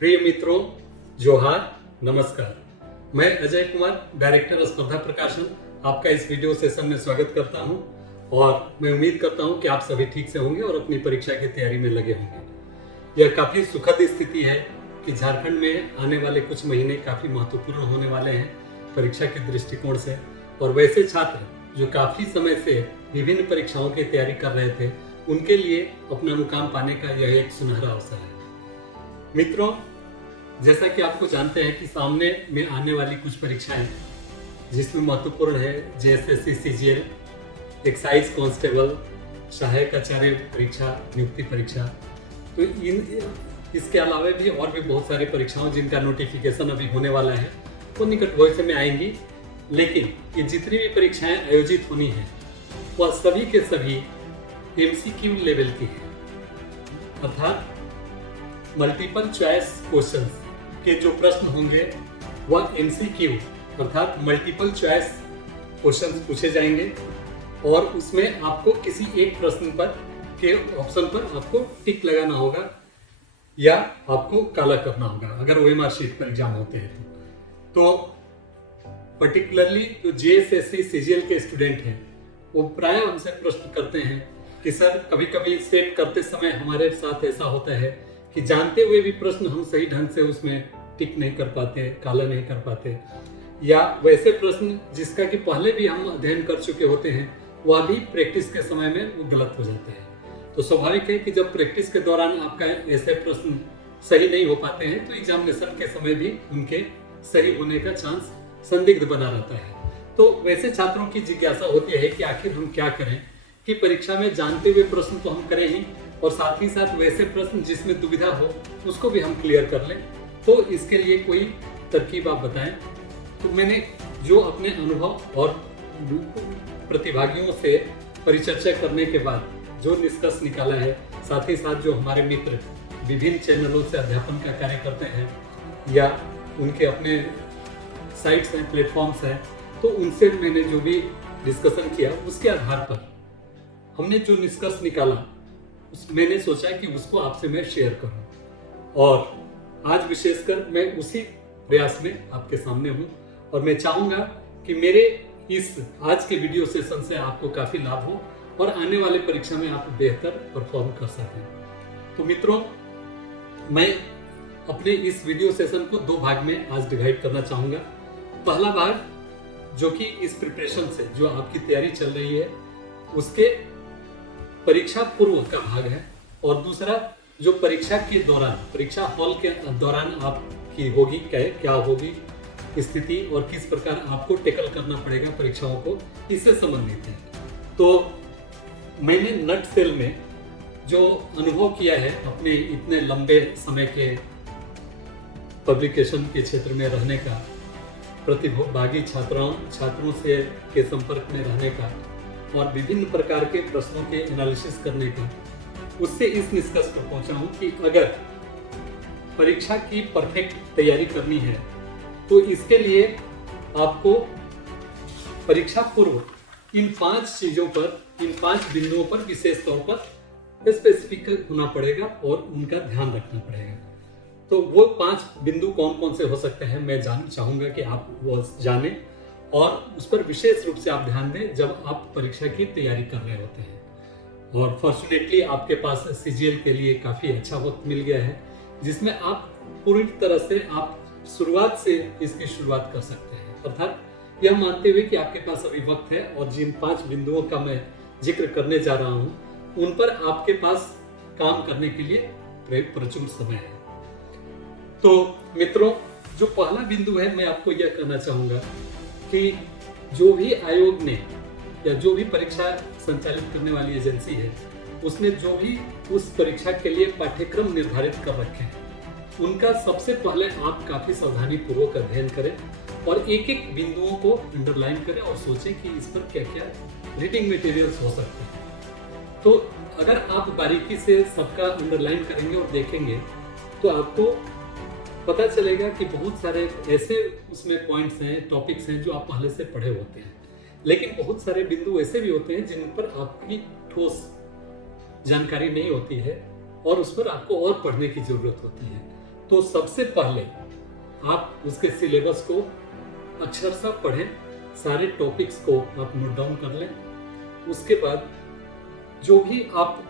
प्रिय मित्रों, जोहार, नमस्कार। मैं अजय कुमार, डायरेक्टर स्पर्धा प्रकाशन, आपका इस वीडियो सेशन में स्वागत करता हूं और मैं उम्मीद करता हूं कि आप सभी ठीक से होंगे और अपनी परीक्षा की तैयारी में लगे होंगे। यह काफ़ी सुखद स्थिति है कि झारखंड में आने वाले कुछ महीने काफ़ी महत्वपूर्ण होने वाले हैं परीक्षा के दृष्टिकोण से, और वैसे छात्र जो काफ़ी समय से विभिन्न परीक्षाओं की तैयारी कर रहे थे, उनके लिए अपना मुकाम पाने का यह एक सुनहरा अवसर है। मित्रों, जैसा कि आपको जानते हैं कि सामने में आने वाली कुछ परीक्षाएं जिसमें महत्वपूर्ण है जेएसएससी सीजीएल, एक्साइज कांस्टेबल, सहायक आचार्य परीक्षा, नियुक्ति परीक्षा, तो इसके अलावा भी और भी बहुत सारी परीक्षाओं जिनका नोटिफिकेशन अभी होने वाला है वो निकट भविष्य में आएंगी। लेकिन ये जितनी भी परीक्षाएं आयोजित होनी है वह सभी के सभी एमसीक्यू लेवल की है, अर्थात मल्टीपल चॉइस क्वेश्चंस के जो प्रश्न होंगे वह एमसीक्यू अर्थात मल्टीपल चॉइस क्वेश्चंस पूछे जाएंगे और उसमें आपको किसी एक प्रश्न पर के ऑप्शन पर आपको टिक लगाना होगा या आपको काला करना होगा अगर ओएमआर शीट पर एग्जाम होते हैं तो पर्टिकुलरली जो जेएसएससी सीजीएल के स्टूडेंट हैं वो प्राय हमसे प्रश्न करते हैं कि सर कभी कभी सेट करते समय हमारे साथ ऐसा होता है कि जानते हुए भी प्रश्न हम सही ढंग से उसमें टिक नहीं कर पाते, काला नहीं कर पाते, या वैसे प्रश्न जिसका कि पहले भी हम अध्ययन कर चुके होते हैं वह भी प्रैक्टिस के समय में वो गलत हो जाते हैं। तो स्वाभाविक है कि जब प्रैक्टिस के दौरान आपका ऐसे प्रश्न सही नहीं हो पाते हैं तो एग्जामिनेशन के समय भी उनके सही होने का चांस संदिग्ध बना रहता है। तो वैसे छात्रों की जिज्ञासा होती है कि आखिर हम क्या करें कि परीक्षा में जानते हुए प्रश्न तो हम करें ही और साथ ही साथ वैसे प्रश्न जिसमें दुविधा हो उसको भी हम क्लियर कर लें। तो इसके लिए कोई तरकीब आप बताएं। तो मैंने जो अपने अनुभव और प्रतिभागियों से परिचर्चा करने के बाद जो निष्कर्ष निकाला है, साथ ही साथ जो हमारे मित्र विभिन्न चैनलों से अध्यापन का कार्य करते हैं या उनके अपने साइट्स हैं, प्लेटफॉर्म्स हैं, तो उनसे मैंने जो भी डिस्कशन किया उसके आधार पर हमने जो निष्कर्ष निकाला मैंने सोचा कि उसको आपसे मैं शेयर करूं और आज विशेषकर मैं उसी प्रयास में आपके सामने हूं और मैं चाहूंगा कि मेरे इस आज के वीडियो सेशन से आपको काफी लाभ हो और आने वाले परीक्षा में आप बेहतर परफॉर्म कर सकें। तो मित्रों, मैं अपने इस वीडियो सेशन को दो भाग में आज डिवाइड करना चाहूंगा। पहला भाग जो कि इस प्रिपरेशन से जो आपकी तैयारी चल रही है उसके परीक्षा पूर्व का भाग है और दूसरा जो परीक्षा के दौरान, परीक्षा हॉल के दौरान आपकी होगी क्या होगी स्थिति और किस प्रकार आपको टैकल करना पड़ेगा परीक्षाओं को, इससे संबंधित है। तो मैंने नट सेल में जो अनुभव किया है अपने इतने लंबे समय के पब्लिकेशन के क्षेत्र में रहने का, प्रतिभागी छात्रों से के संपर्क में रहने का और विभिन्न प्रकार के प्रश्नों के एनालिसिस करने का, उससे इस निष्कर्ष पर पहुंचा हूं कि अगर परीक्षा की परफेक्ट तैयारी करनी है तो इसके लिए आपको परीक्षा पूर्व इन 5 चीजों पर, इन 5 बिंदुओं पर विशेष तौर पर स्पेसिफिक होना पड़ेगा और उनका ध्यान रखना पड़ेगा। तो वो 5 बिंदु कौन कौन से हो सकते हैं मैं चाहूंगा कि आप वो जानें और उस पर विशेष रूप से आप ध्यान दें जब आप परीक्षा की तैयारी कर रहे होते हैं। और फॉर्चुनेटली आपके पास सीजीएल के लिए काफ़ी अच्छा वक्त मिल गया है जिसमें आप पूरी तरह से आप शुरुआत से इसकी शुरुआत कर सकते हैं, अर्थात यह मानते हुए कि आपके पास अभी वक्त है और जिन 5 बिंदुओं का मैं जिक्र करने जा रहा हूँ उन पर आपके पास काम करने के लिए प्रचुर समय है। तो मित्रों, जो पहला बिंदु है मैं आपको यह कहना चाहूँगा कि जो भी आयोग ने या जो भी परीक्षा संचालित करने वाली एजेंसी है उसने जो भी उस परीक्षा के लिए पाठ्यक्रम निर्धारित कर रखे हैं उनका सबसे पहले आप काफी सावधानी पूर्वक अध्ययन करें और एक एक बिंदुओं को अंडरलाइन करें और सोचें कि इस पर क्या क्या रीडिंग मटेरियल्स हो सकते हैं। तो अगर आप बारीकी से सबका अंडरलाइन करेंगे और देखेंगे तो आपको पता चलेगा कि बहुत सारे ऐसे उसमें पॉइंट्स हैं, टॉपिक्स हैं जो आप पहले से पढ़े होते हैं, लेकिन बहुत सारे बिंदु ऐसे भी होते हैं जिन पर आपकी ठोस जानकारी नहीं होती है और उस पर आपको और पढ़ने की जरूरत होती है। तो सबसे पहले आप उसके सिलेबस को अक्षरशः पढ़ें, सारे टॉपिक्स को आप नोट डाउन कर लें। उसके बाद जो भी आप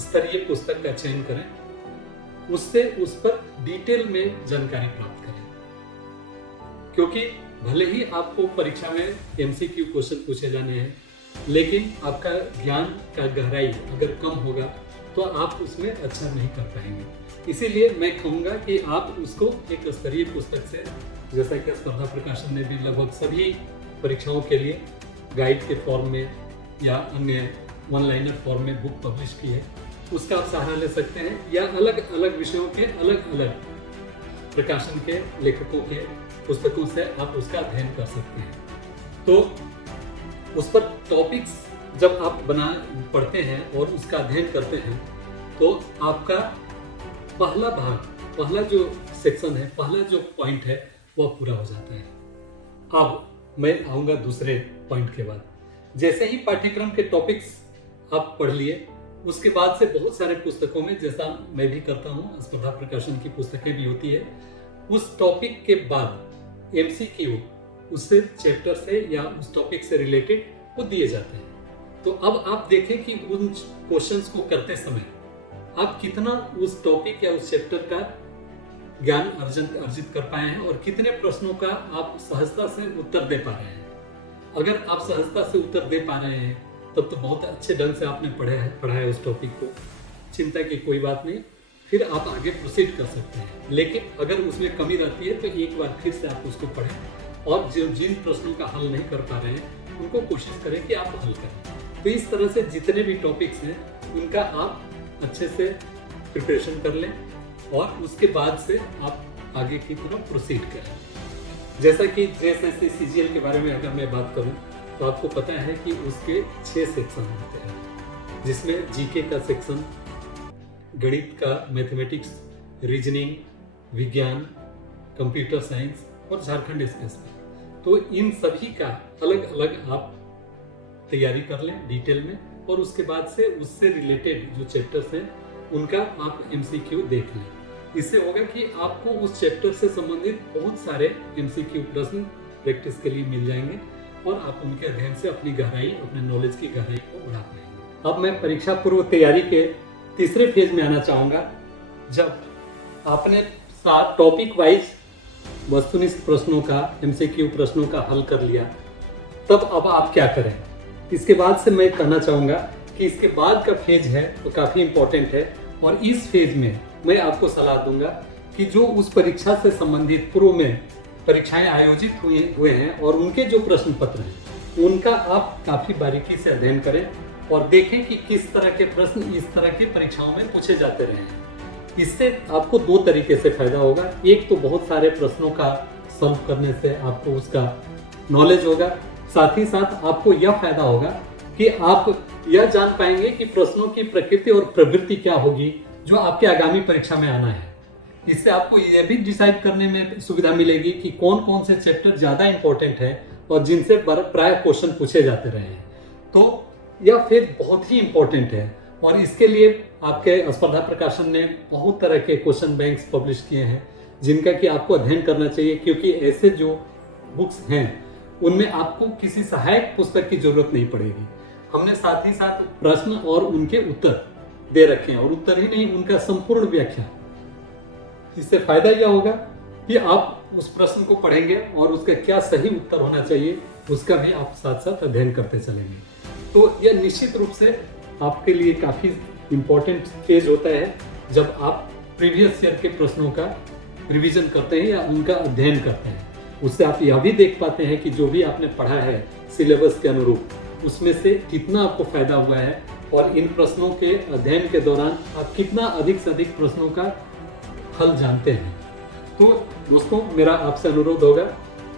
स्तरीय पुस्तक का चयन करें, उससे उस पर डिटेल में जानकारी प्राप्त करें, क्योंकि भले ही आपको परीक्षा में एमसीक्यू क्वेश्चन पूछे जाने हैं, लेकिन आपका ज्ञान का गहराई अगर कम होगा तो आप उसमें अच्छा नहीं कर पाएंगे। इसीलिए मैं कहूँगा कि आप उसको एक स्तरीय पुस्तक से, जैसा कि स्पर्धा प्रकाशन ने भी लगभग सभी परीक्षाओं के लिए गाइड के फॉर्म में या अन्य ऑनलाइनर फॉर्म में बुक पब्लिश की है, उसका आप सहारा ले सकते हैं, या अलग अलग विषयों के अलग अलग प्रकाशन के लेखकों के पुस्तकों से आप उसका अध्ययन कर सकते हैं। तो उस पर टॉपिक्स जब आप पढ़ते हैं और उसका अध्ययन करते हैं, तो आपका पहला भाग, पहला जो सेक्शन है, पहला जो पॉइंट है, वह पूरा हो जाता है। अब मैं आऊँगा दूसरे पॉइंट के बाद। जैसे ही पाठ्यक्रम के टॉपिक्स आप पढ़ लिए, उसके बाद से बहुत सारे पुस्तकों में, जैसा मैं भी करता हूँ, स्पर्धा प्रकाशन की पुस्तकें भी होती है, उस टॉपिक के बाद एमसीक्यू उससे चैप्टर से या उस टॉपिक से रिलेटेड वो दिए जाते हैं। तो अब आप देखें कि उन क्वेश्चंस को करते समय आप कितना उस टॉपिक या उस चैप्टर का ज्ञान अर्जित कर पाए हैं और कितने प्रश्नों का आप सहजता से उत्तर दे पा रहे हैं। अगर आप सहजता से उत्तर दे पा रहे हैं तब तो बहुत अच्छे ढंग से आपने पढ़ा है उस टॉपिक को, चिंता की कोई बात नहीं, फिर आप आगे प्रोसीड कर सकते हैं। लेकिन अगर उसमें कमी रहती है तो एक बार फिर से आप उसको पढ़ें और जिन प्रश्नों का हल नहीं कर पा रहे हैं उनको कोशिश करें कि आप हल करें। तो इस तरह से जितने भी टॉपिक्स हैं उनका आप अच्छे से प्रिपरेशन कर लें और उसके बाद से आप आगे की तरफ प्रोसीड करें। जैसा कि JSSC CGL के बारे में अगर मैं बात करूं तो आपको पता है कि उसके 6 सेक्शन होते हैं, जिसमें जीके का सेक्शन, गणित का, मैथमेटिक्स, रीजनिंग, विज्ञान, कंप्यूटर साइंस और झारखंड स्पेशल। तो इन सभी का अलग अलग आप तैयारी कर लें डिटेल में, और उसके बाद से उससे रिलेटेड जो चैप्टर्स हैं उनका आप एमसीक्यू देख लें। इससे होगा कि आपको उस चैप्टर से संबंधित बहुत सारे एमसीक्यू प्रश्न प्रैक्टिस के लिए मिल जाएंगे और आप उनके अध्ययन से अपनी गहराई, अपने नॉलेज की गहराई को बढ़ा पाएंगे। अब मैं परीक्षा पूर्व तैयारी के तीसरे फेज में आना चाहूँगा। जब आपने 7 टॉपिक वाइज वस्तुनिष्ठ प्रश्नों का, एमसीक्यू प्रश्नों का हल कर लिया, तब अब आप क्या करें। इसके बाद से मैं कहना चाहूँगा कि इसके बाद का फेज है वो काफ़ी इम्पोर्टेंट है, और इस फेज में मैं आपको सलाह दूंगा कि जो उस परीक्षा से संबंधित पूर्व में परीक्षाएं आयोजित हुए हैं और उनके जो प्रश्न पत्र हैं उनका आप काफ़ी बारीकी से अध्ययन करें और देखें कि किस तरह के प्रश्न इस तरह की परीक्षाओं में पूछे जाते रहे हैं। इससे आपको 2 तरीके से फायदा होगा। एक तो बहुत सारे प्रश्नों का सॉल्व करने से आपको उसका नॉलेज होगा, साथ ही साथ आपको यह फायदा होगा कि आप यह जान पाएंगे कि प्रश्नों की प्रकृति और प्रवृत्ति क्या होगी जो आपके आगामी परीक्षा में आना है। इससे आपको यह भी डिसाइड करने में सुविधा मिलेगी कि कौन कौन से चैप्टर ज़्यादा इंपॉर्टेंट है और जिनसे प्राय क्वेश्चन पूछे जाते रहे हैं। तो यह फेज बहुत ही इंपॉर्टेंट है और इसके लिए आपके स्पर्धा प्रकाशन ने बहुत तरह के क्वेश्चन बैंक्स पब्लिश किए हैं जिनका कि आपको अध्ययन करना चाहिए, क्योंकि ऐसे जो बुक्स हैं उनमें आपको किसी सहायक पुस्तक की जरूरत नहीं पड़ेगी। हमने साथ ही साथ प्रश्न और उनके उत्तर दे रखे हैं, और उत्तर ही नहीं, उनका संपूर्ण व्याख्या। इससे फायदा यह होगा कि आप उस प्रश्न को पढ़ेंगे और उसका क्या सही उत्तर होना चाहिए उसका भी आप साथ साथ अध्ययन करते चलेंगे। तो यह निश्चित रूप से आपके लिए काफ़ी इम्पोर्टेंट फेज होता है जब आप प्रीवियस ईयर के प्रश्नों का रिवीजन करते हैं या उनका अध्ययन करते हैं। उससे आप यह भी देख पाते हैं कि जो भी आपने पढ़ा है सिलेबस के अनुरूप उसमें से कितना आपको फायदा हुआ है, और इन प्रश्नों के अध्ययन के दौरान आप कितना अधिक से अधिक प्रश्नों का हल जानते हैं। तो दोस्तों, मेरा आपसे अनुरोध होगा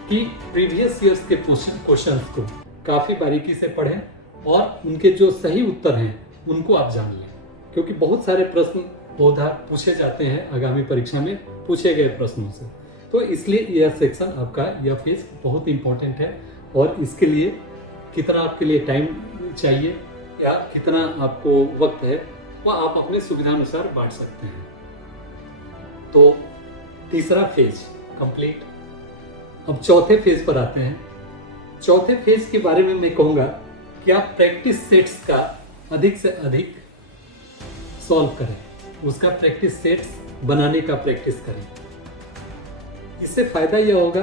कि प्रीवियस ईयर्स के क्वेश्चंस को काफ़ी बारीकी से पढ़ें और उनके जो सही उत्तर हैं उनको आप जान लें, क्योंकि बहुत सारे प्रश्न बहुत पूछे जाते हैं आगामी परीक्षा में पूछे गए प्रश्नों से। तो इसलिए यह सेक्शन आपका, यह फेज बहुत इंपॉर्टेंट है, और इसके लिए कितना आपके लिए टाइम चाहिए या कितना आपको वक्त है वह आप अपने सुविधानुसार बांट सकते हैं। तो तीसरा फेज कंप्लीट। अब चौथे फेज पर आते हैं। चौथे फेज के बारे में मैं कहूँगा कि आप प्रैक्टिस सेट्स का अधिक से अधिक सॉल्व करें, उसका प्रैक्टिस सेट्स बनाने का प्रैक्टिस करें। इससे फायदा यह होगा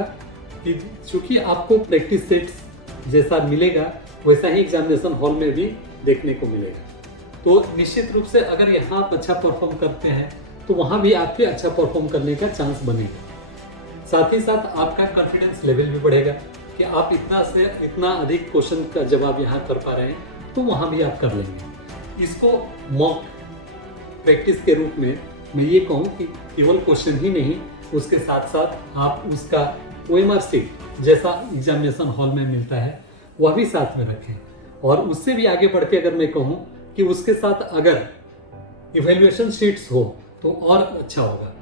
कि चूंकि आपको प्रैक्टिस सेट्स जैसा मिलेगा वैसा ही एग्जामिनेशन हॉल में भी देखने को मिलेगा। तो निश्चित रूप से अगर यहाँ आप अच्छा परफॉर्म करते हैं तो वहाँ भी आपके अच्छा परफॉर्म करने का चांस बनेगा। साथ ही साथ आपका कॉन्फिडेंस लेवल भी बढ़ेगा कि आप इतना से इतना अधिक क्वेश्चन का जवाब यहाँ कर पा रहे हैं, तो वहाँ भी आप कर लेंगे। इसको मॉक प्रैक्टिस के रूप में मैं ये कहूँ कि केवल क्वेश्चन ही नहीं, उसके साथ साथ आप उसका OMR शीट जैसा एग्जामिनेशन हॉल में मिलता है वह भी साथ में रखें। और उससे भी आगे बढ़ के अगर मैं कहूँ कि उसके साथ अगर इवेल्युएशन शीट्स हो तो और अच्छा होगा।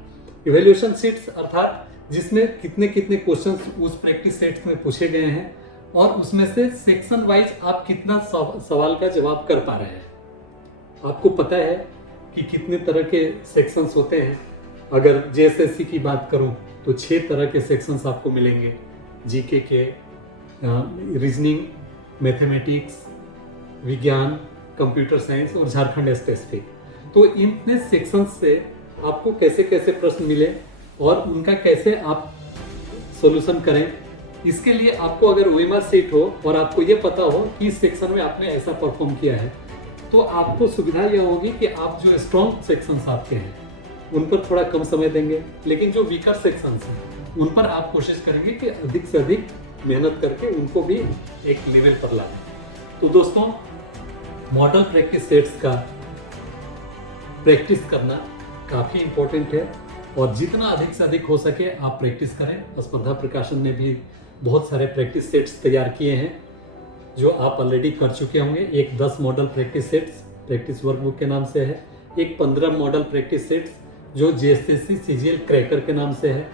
इवेल्युएशन शीट्स अर्थात जिसमें कितने कितने क्वेश्चंस उस प्रैक्टिस सेट्स में पूछे गए हैं और उसमें से सेक्शन वाइज आप कितना सवाल का जवाब कर पा रहे हैं। आपको पता है कि कितने तरह के सेक्शंस होते हैं। अगर JSSC की बात करूं तो 6 तरह के सेक्शंस आपको मिलेंगे, GK के, रीजनिंग, मैथमेटिक्स, विज्ञान, कंप्यूटर साइंस और झारखंड स्पेसिफिक। तो इन सेक्शंस से आपको कैसे कैसे प्रश्न मिले और उनका कैसे आप सॉल्यूशन करें, इसके लिए आपको अगर OMR शीट हो और आपको ये पता हो कि इस सेक्शन में आपने ऐसा परफॉर्म किया है, तो आपको सुविधा यह होगी कि आप जो स्ट्रॉन्ग सेक्शंस आपके हैं उन पर थोड़ा कम समय देंगे, लेकिन जो वीकर सेक्शंस हैं उन पर आप कोशिश करेंगे कि अधिक से अधिक मेहनत करके उनको भी एक लेवल पर लाएं। तो दोस्तों, मॉडल प्रैक्टिस सेट्स का प्रैक्टिस करना काफ़ी इम्पोर्टेंट है और जितना अधिक से अधिक हो सके आप प्रैक्टिस करें। स्पर्धा प्रकाशन ने भी बहुत सारे प्रैक्टिस सेट्स तैयार किए हैं जो आप ऑलरेडी कर चुके होंगे। एक 10 model practice sets practice workbook के नाम से है, एक 15 मॉडल प्रैक्टिस सेट्स जो JSSC CGL क्रैकर के नाम से है।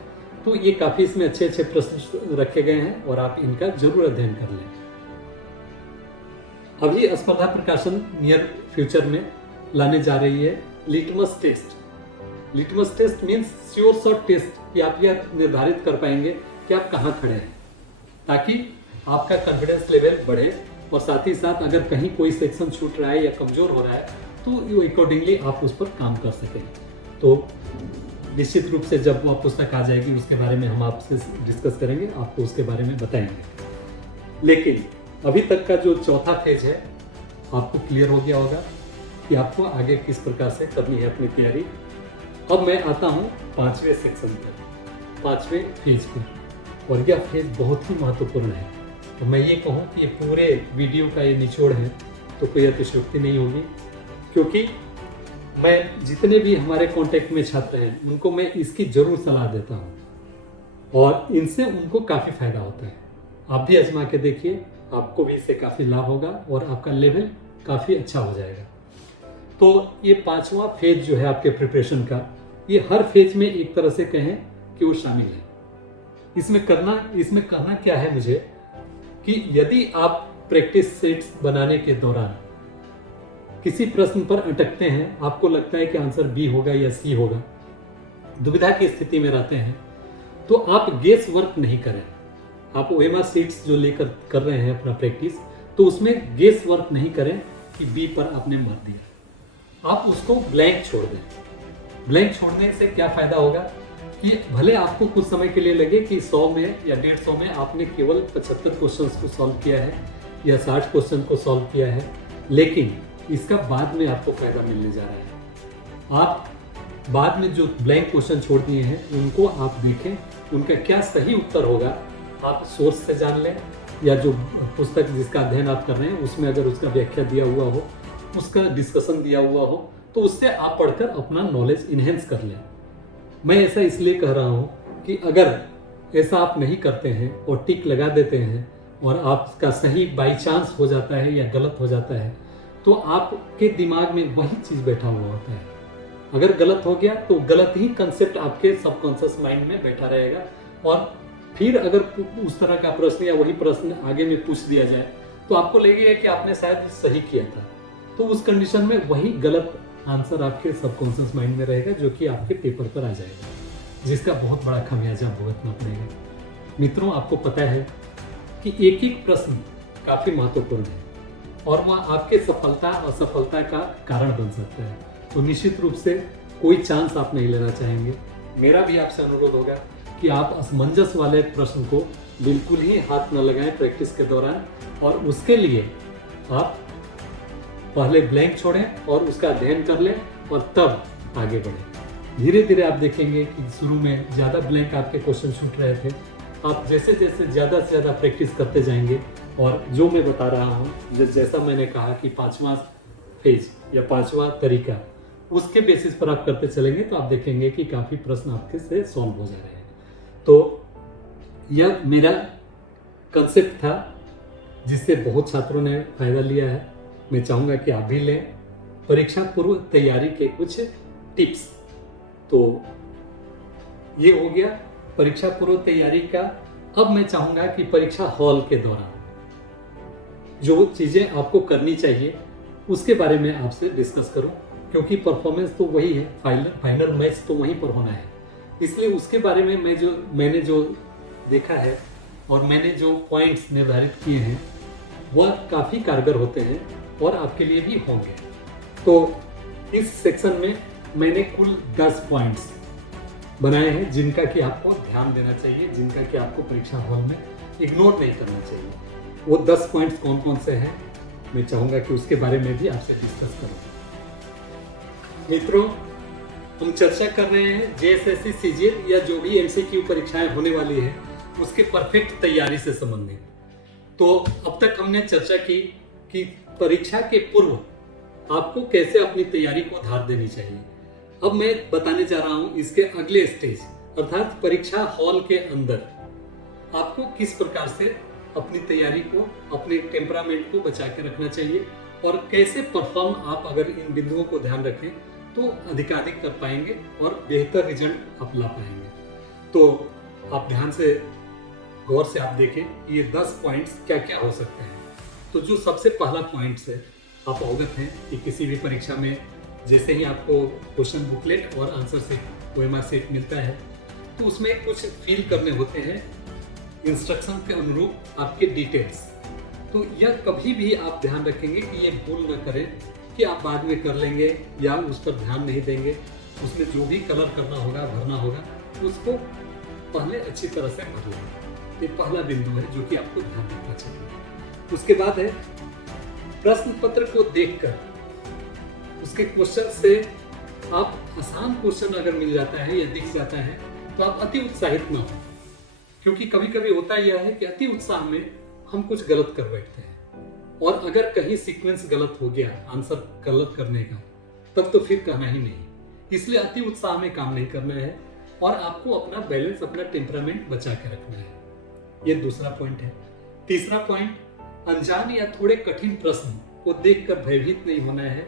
तो ये काफ़ी इसमें अच्छे अच्छे प्रश्न रखे गए हैं और आप इनका जरूर अध्ययन कर लें। अभी स्पर्धा प्रकाशन नियर फ्यूचर में लाने जा रही है litmus test. Litmus test means sure shot test कि आप यह निर्धारित कर पाएंगे कि आप कहाँ खड़े हैं, ताकि आपका कॉन्फिडेंस लेवल बढ़े और साथ ही साथ अगर कहीं कोई सेक्शन छूट रहा है या कमज़ोर हो रहा है तो अकॉर्डिंगली आप उस पर काम कर सकें। तो निश्चित रूप से जब वह पुस्तक आ जाएगी उसके बारे में हम आपसे डिस्कस करेंगे, आपको उसके बारे में बताएंगे। लेकिन अभी तक का जो चौथा फेज है आपको क्लियर हो गया होगा कि आपको आगे किस प्रकार से करनी है अपनी तैयारी। अब मैं आता हूँ 5वें सेक्शन पर, 5वें फेज पर, और यह फेज बहुत ही महत्वपूर्ण है। तो मैं ये कहूँ कि ये पूरे वीडियो का ये निचोड़ है तो कोई अतिशयोक्ति नहीं होगी, क्योंकि मैं जितने भी हमारे कांटेक्ट में छात्र हैं उनको मैं इसकी जरूर सलाह देता हूँ और इनसे उनको काफ़ी फायदा होता है। आप भी आजमा के देखिए, आपको भी इससे काफ़ी लाभ होगा और आपका लेवल काफ़ी अच्छा हो जाएगा। तो ये 5वां फेज जो है आपके प्रिपरेशन का, ये हर फेज में एक तरह से कहें कि वो शामिल है। इसमें करना क्या है मुझे कि यदि आप प्रैक्टिस सेट्स बनाने के दौरान किसी प्रश्न पर अटकते हैं, आपको लगता है कि आंसर बी होगा या सी होगा, दुविधा की स्थिति में रहते हैं, तो आप गेस वर्क नहीं करें। आप OMR शीट्स जो लेकर कर रहे हैं अपना प्रैक्टिस, तो उसमें गेस वर्क नहीं करें कि बी पर आपने मार दिया। आप उसको ब्लैंक छोड़ दें। ब्लैंक छोड़ने से क्या फायदा होगा कि भले आपको कुछ समय के लिए लगे कि 100 में या 150 में आपने केवल 75 क्वेश्चंस को सॉल्व किया है या 60 क्वेश्चन को सॉल्व किया है, लेकिन इसका बाद में आपको फायदा मिलने जा रहा है। आप बाद में जो ब्लैंक क्वेश्चन छोड़ दिए हैं उनको आप देखें, उनका क्या सही उत्तर होगा आप सोर्स से जान लें, या जो पुस्तक जिसका अध्ययन आप कर रहे हैं उसमें अगर उसका व्याख्या दिया हुआ हो, उसका डिस्कशन दिया हुआ हो, तो उससे आप पढ़कर अपना नॉलेज इन्हेंस कर लें। मैं ऐसा इसलिए कह रहा हूँ कि अगर ऐसा आप नहीं करते हैं और टिक लगा देते हैं और आपका सही बाई चांस हो जाता है या गलत हो जाता है, तो आपके दिमाग में वही चीज़ बैठा हुआ होता है। अगर गलत हो गया तो गलत ही कंसेप्ट आपके सबकॉन्शियस माइंड में बैठा रहेगा, और फिर अगर उस तरह का प्रश्न या वही प्रश्न आगे में पूछ दिया जाए तो आपको लगेगा कि आपने शायद सही किया था। तो उस कंडीशन में वही गलत आंसर आपके सबकॉन्शियस माइंड में रहेगा, जो कि आपके पेपर पर आ जाएगा। जिसका बहुत बड़ा खमियाजा भुगतना पड़ेगा। मित्रों, आपको पता है कि एक एक प्रश्न काफ़ी महत्वपूर्ण है और वह आपके सफलता असफलता का कारण बन सकता है। तो निश्चित रूप से कोई चांस आप नहीं लेना चाहेंगे। मेरा भी आपसे अनुरोध होगा कि आप असमंजस वाले प्रश्न को बिल्कुल ही हाथ न लगाएं प्रैक्टिस के दौरान, और उसके लिए आप पहले ब्लैंक छोड़ें और उसका अध्ययन कर लें और तब आगे बढ़ें। धीरे धीरे आप देखेंगे कि शुरू में ज़्यादा ब्लैंक आपके क्वेश्चन छूट रहे थे। आप जैसे जैसे ज़्यादा से ज़्यादा प्रैक्टिस करते जाएंगे और जो मैं बता रहा हूँ, जैसा मैंने कहा कि 5वां फेज या 5वां तरीका, उसके बेसिस पर आप करते चलेंगे तो आप देखेंगे कि काफ़ी प्रश्न आपके से सॉल्व हो जा रहे हैं। तो यह मेरा कंसेप्ट था जिससे बहुत छात्रों ने फायदा लिया है। मैं चाहूँगा कि आप भी लें। परीक्षा पूर्व तैयारी के कुछ टिप्स, तो ये हो गया परीक्षा पूर्व तैयारी का। अब मैं चाहूँगा कि परीक्षा हॉल के दौरान जो चीज़ें आपको करनी चाहिए उसके बारे में आपसे डिस्कस करूं, क्योंकि परफॉर्मेंस तो वही है, फाइनल मैच तो वहीं पर होना है। इसलिए उसके बारे में मैंने जो देखा है और मैंने जो पॉइंट्स निर्धारित किए हैं वह काफ़ी कारगर होते हैं और आपके लिए भी होंगे। तो इस सेक्शन में मैंने कुल 10 पॉइंट्स बनाए हैं जिनका कि आपको ध्यान देना चाहिए, जिनका कि आपको परीक्षा हॉल में इग्नोर नहीं करना चाहिए। वो 10 पॉइंट्स कौन कौन से हैं, मैं चाहूँगा कि उसके बारे में भी आपसे डिस्कस करूँ। मित्रों, हम चर्चा कर रहे हैं जेएसएससी सीजीएल या जो भी एमसीक्यू परीक्षाएं होने वाली है उसके परफेक्ट तैयारी से संबंधित। तो अब तक हमने चर्चा की कि परीक्षा के पूर्व आपको कैसे अपनी तैयारी को धार देनी चाहिए। अब मैं बताने जा रहा हूं इसके अगले स्टेज, अर्थात परीक्षा हॉल के अंदर आपको किस प्रकार से अपनी तैयारी को, अपने टेम्परामेंट को बचा के रखना चाहिए और कैसे परफॉर्म आप अगर इन बिंदुओं को ध्यान रखें तो अधिकाधिक कर पाएंगे और बेहतर रिजल्ट आप ला पाएंगे। तो आप ध्यान से गौर से आप देखें ये 10 पॉइंट्स क्या क्या हो सकते हैं। तो जो सबसे पहला पॉइंट है, आप अवगत हैं कि किसी भी परीक्षा में जैसे ही आपको क्वेश्चन बुकलेट और आंसर शीट ओएमआर शीट मिलता है तो उसमें कुछ फिल करने होते हैं इंस्ट्रक्शन के अनुरूप आपके डिटेल्स। तो यह कभी भी आप ध्यान रखेंगे कि ये भूल न करें कि आप बाद में कर लेंगे या उस पर ध्यान नहीं देंगे। उसमें जो भी कलर करना होगा, भरना होगा, उसको पहले अच्छी तरह से भर लेंगे। ये पहला बिंदु है जो कि आपको ध्यान रखना चाहिए। उसके बाद है प्रश्न पत्र को देखकर उसके क्वेश्चन से आप आसान क्वेश्चन अगर मिल जाता है या दिख जाता है तो आप अति उत्साहित न हो, क्योंकि कभी कभी होता यह है कि अति उत्साह में हम कुछ गलत कर बैठते हैं और अगर कहीं सीक्वेंस गलत हो गया आंसर गलत करने का तब तो फिर कहना ही नहीं। इसलिए अति उत्साह में काम नहीं करना है और आपको अपना बैलेंस, अपना टेम्परामेंट बचा के रखना है। ये दूसरा पॉइंट है। तीसरा पॉइंट, अनजान या थोड़े कठिन प्रश्न को देखकर भयभीत नहीं होना है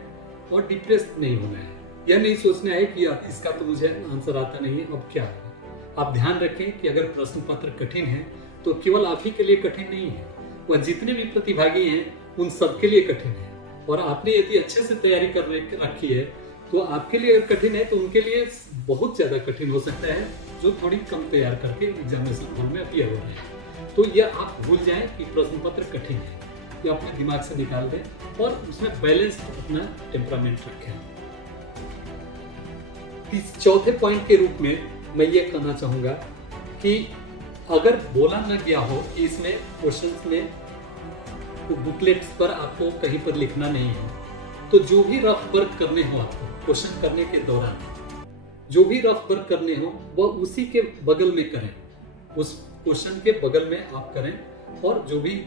और डिप्रेस्ड नहीं होना है। यह नहीं सोचना है कि इसका तो मुझे आंसर आता नहीं है, अब क्या होगा। आप ध्यान रखें कि अगर प्रश्न पत्र कठिन है तो केवल आप ही के लिए कठिन नहीं है, वह जितने भी प्रतिभागी हैं उन सबके लिए कठिन है। और आपने यदि अच्छे से तैयारी कर रखी है तो आपके लिए अगर कठिन है तो उनके लिए बहुत ज्यादा कठिन हो सकता है जो थोड़ी कम तैयार करके एग्जामिनेशन हॉल में अपीयर हो रहे हैं। तो यह आप भूल जाएं कि प्रश्न पत्र कठिन है, ये अपने दिमाग से निकाल दें और उसमें बैलेंस अपना टेम्परामेंट रखें। चौथे पॉइंट के रूप में मैं ये कहना चाहूंगा कि अगर बोला न गया हो कि इसमें क्वेश्चंस में तो बुकलेट्स पर आपको कहीं पर लिखना नहीं है, तो जो भी रफ वर्क करने हो आपको क्वेश्चन करने के दौरान, जो भी रफ वर्क करने हो वह उसी के बगल में करें, उस क्वेश्चन के बगल में आप करें और जो भी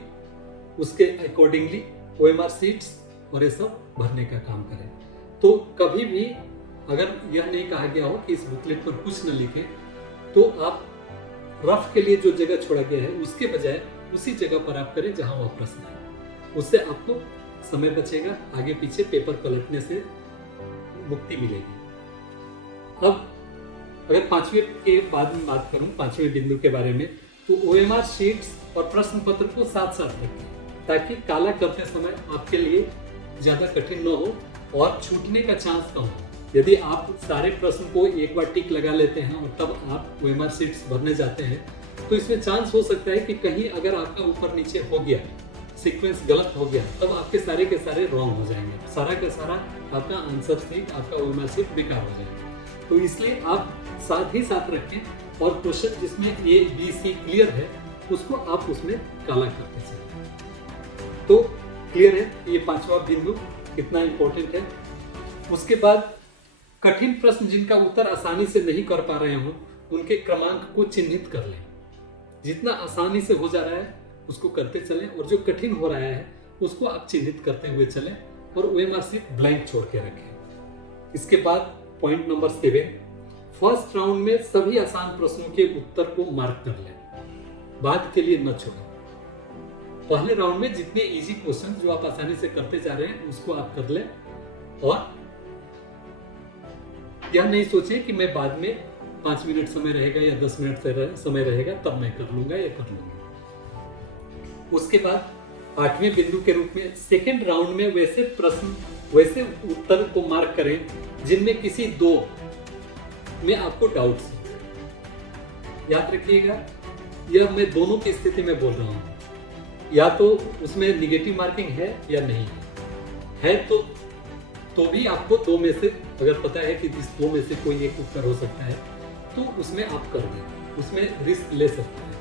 उसके अकॉर्डिंगली ओएमआर शीट्स और ये सब भरने का काम करें। तो कभी भी अगर यह नहीं कहा गया हो कि इस बुकलेट पर कुछ न लिखें तो आप रफ के लिए जो जगह छोड़ा गया है उसके बजाय उसी जगह पर आप करें जहां वह प्रश्न है। उससे आपको समय बचेगा, आगे पीछे पेपर पलटने से मुक्ति मिलेगी। अब अगर पांचवें के बाद में बात करूं, पांचवें बिंदु के बारे में, तो ओएमआर शीट्स और प्रश्न पत्र को साथ साथ रखें ताकि काला करते समय आपके लिए ज्यादा कठिन न हो और छूटने का चांस कम हो। यदि आप सारे प्रश्न को एक बार टिक लगा लेते हैं और तब आप OMR शीट्स भरने जाते हैं तो इसमें चांस हो सकता है कि कहीं अगर आपका ऊपर नीचे हो गया, सीक्वेंस गलत हो गया, तब आपके सारे के सारे रॉन्ग हो जाएंगे, सारा का सारा आपका आंसर शीट, आपका OMR शीट बेकार हो जाएगा। तो इसलिए आप साथ ही साथ रखें और क्वेश्चन जिसमें A, B, C क्लियर है उसको आप उसमें काला करते चलें। तो क्लियर है ये पांचवा बिंदु कितना इंपॉर्टेंट है। उसके बाद कठिन प्रश्न जिनका उत्तर आसानी से नहीं कर पा रहे हो उनके क्रमांक को चिन्हित कर लें। जितना आसानी से हो जा रहा है उसको करते चलें और जो कठिन हो रहा है उसको आप चिन्हित करते हुए चलें और OMR शीट ब्लैंक छोड़ के रखें। इसके बाद पॉइंट नंबर 7, फर्स्ट राउंड में सभी आसान प्रश्नों के उत्तर को मार्क कर लें, बाद के लिए न छोड़ें। पहले राउंड में जितने इजी क्वेश्चन जो आप आसानी से करते जा रहे हैं उसको आप कर लें और यह नहीं सोचें कि मैं बाद में 5 मिनट समय रहेगा या 10 मिनट समय रहेगा तब मैं कर लूंगा या कर लूंगी। उसके बाद 8वें बिंदु के रूप में सेकेंड राउंड में वैसे उत्तर को मार्क करें जिनमें किसी दो में आपको डाउट्स हो। याद रखिएगा यह मैं दोनों की स्थिति में बोल रहा हूं, या तो उसमें निगेटिव मार्किंग है या नहीं है तो भी आपको दो में से अगर पता है कि इस दो में से कोई एक उत्तर हो सकता है तो उसमें आप कर दें, उसमें रिस्क ले सकते हैं,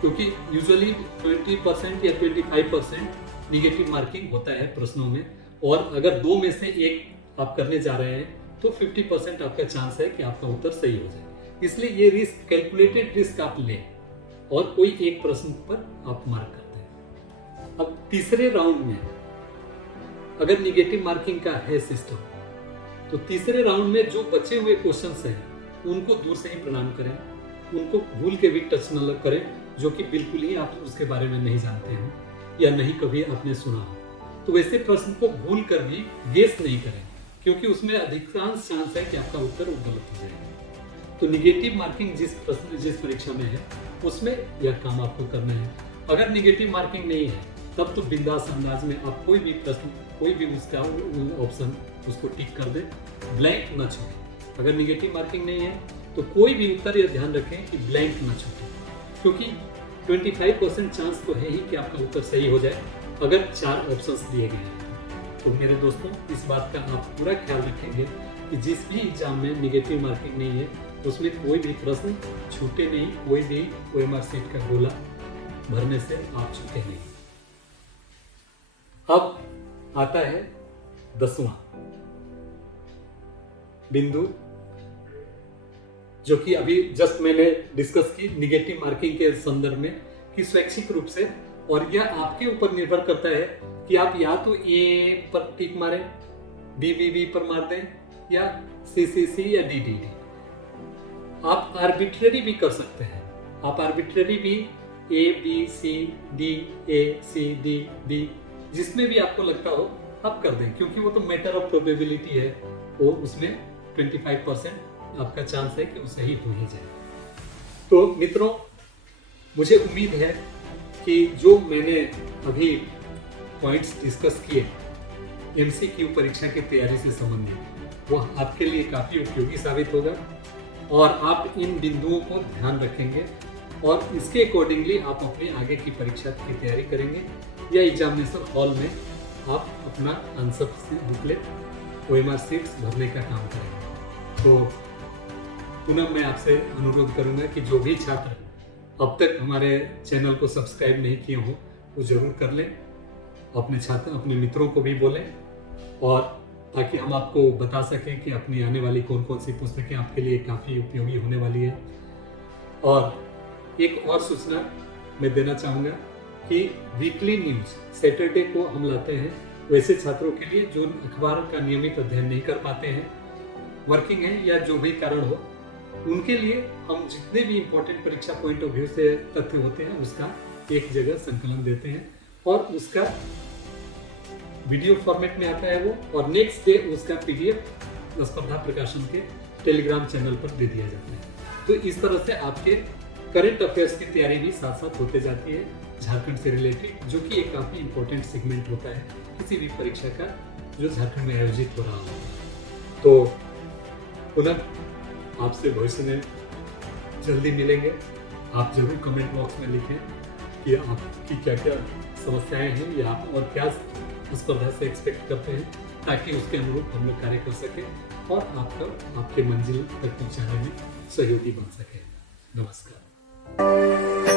क्योंकि यूजुअली 20% या 25% निगेटिव मार्किंग होता है प्रश्नों में, और अगर दो में से एक आप करने जा रहे हैं तो 50% आपका चांस है कि आपका उत्तर सही हो जाए। इसलिए ये रिस्क, कैलकुलेटेड रिस्क आप लें और कोई एक प्रश्न पर आप मार्क करते हैं। अब तीसरे राउंड में अगर निगेटिव मार्किंग का है सिस्टम तो तीसरे राउंड में जो बचे हुए क्वेश्चंस हैं उनको दूर से ही प्रणाम करें, उनको भूल के भी टच न करें जो कि बिल्कुल ही आप उसके बारे में नहीं जानते हैं या नहीं कभी आपने सुना हो। तो वैसे प्रश्न को भूल कर भी गेस नहीं करें, क्योंकि उसमें अधिकांश चांस है कि आपका उत्तर गलत हो जाएगा। तो निगेटिव मार्किंग जिस परीक्षा में है उसमें यह काम आपको करना है। अगर निगेटिव मार्किंग नहीं है तब तो बिंदास अंदाज में आप कोई भी प्रश्न, कोई भी उसका ऑप्शन उसको टिक कर दें, ब्लैंक न छोड़ें। अगर निगेटिव मार्किंग नहीं है तो कोई भी उत्तर यह ध्यान रखें कि ब्लैंक न छोड़ें, क्योंकि 25% चांस तो है ही कि आपका उत्तर सही हो जाए अगर 4 ऑप्शंस दिए गए हैं। तो मेरे दोस्तों इस बात का आप पूरा ख्याल रखेंगे कि जिस भी एग्जाम में निगेटिव मार्किंग नहीं है उसमें कोई भी प्रश्न छूटे नहीं, कोई भी OMR शीट का गोला भरने से आप छूटे नहीं। अब आता है 10वां बिंदु, जो कि अभी जस्ट मैंने डिस्कस की निगेटिव मार्किंग के संदर्भ में कि स्वैच्छिक रूप से, और यह आपके ऊपर निर्भर करता है कि आप या तो A पर टिक मारें, B पर मार दें, या C या D। आप आर्बिट्रेरी भी कर सकते हैं, आप आर्बिट्रेरी भी A B C D A C D B जिसमें भी आपको लगता हो आप कर दें, क्योंकि वो तो मैटर ऑफ प्रोबेबिलिटी है, वो उसमें 25% आपका चांस है कि वो सही हो ही जाए। तो मित्रों मुझे उम्मीद है कि जो मैंने अभी पॉइंट्स डिस्कस किए MCQ परीक्षा की तैयारी से संबंधित, वो आपके लिए काफ़ी उपयोगी साबित होगा और आप इन बिंदुओं को ध्यान रखेंगे और इसके अकॉर्डिंगली आप अपने आगे की परीक्षा की तैयारी करेंगे या एग्जामिनेशन हॉल में आप अपना आंसर बुकलेट, OMR शीट्स भरने का काम करेंगे। तो पुनः मैं आपसे अनुरोध करूंगा कि जो भी छात्र अब तक हमारे चैनल को सब्सक्राइब नहीं किए हों वो जरूर कर लें, अपने मित्रों को भी बोलें, और ताकि हम आपको बता सकें कि अपनी आने वाली कौन कौन सी पुस्तकें आपके लिए काफ़ी उपयोगी होने वाली है। और एक और सूचना मैं देना चाहूँगा कि वीकली न्यूज़ सैटरडे को हम लाते हैं वैसे छात्रों के लिए जो अखबार का नियमित अध्ययन नहीं कर पाते हैं, वर्किंग है या जो भी कारण हो, उनके लिए हम जितने भी इम्पोर्टेंट परीक्षा पॉइंट ऑफ व्यू से तथ्य होते हैं उसका एक जगह संकलन देते हैं और उसका वीडियो फॉर्मेट में आता है वो, और नेक्स्ट डे उसका PDF स्पर्धा प्रकाशन के टेलीग्राम चैनल पर दे दिया जाता है। तो इस तरह से आपके करंट अफेयर्स की तैयारी भी साथ साथ होते जाती है झारखंड से रिलेटेड, जो कि एक काफ़ी इंपॉर्टेंट सेगमेंट होता है किसी भी परीक्षा का जो झारखंड में आयोजित हो रहा हो। तो पुनः आपसे भविष्य में जल्दी मिलेंगे। आप जरूर कमेंट बॉक्स में लिखें कि आपकी क्या क्या समस्याएं हैं या आप और क्या स्पर्धा से एक्सपेक्ट करते हैं, ताकि उसके अनुरूप हम लोग कार्य कर सकें और आपके मंजिल तक पहुंचाने में सहयोगी बन सकें। नमस्कार।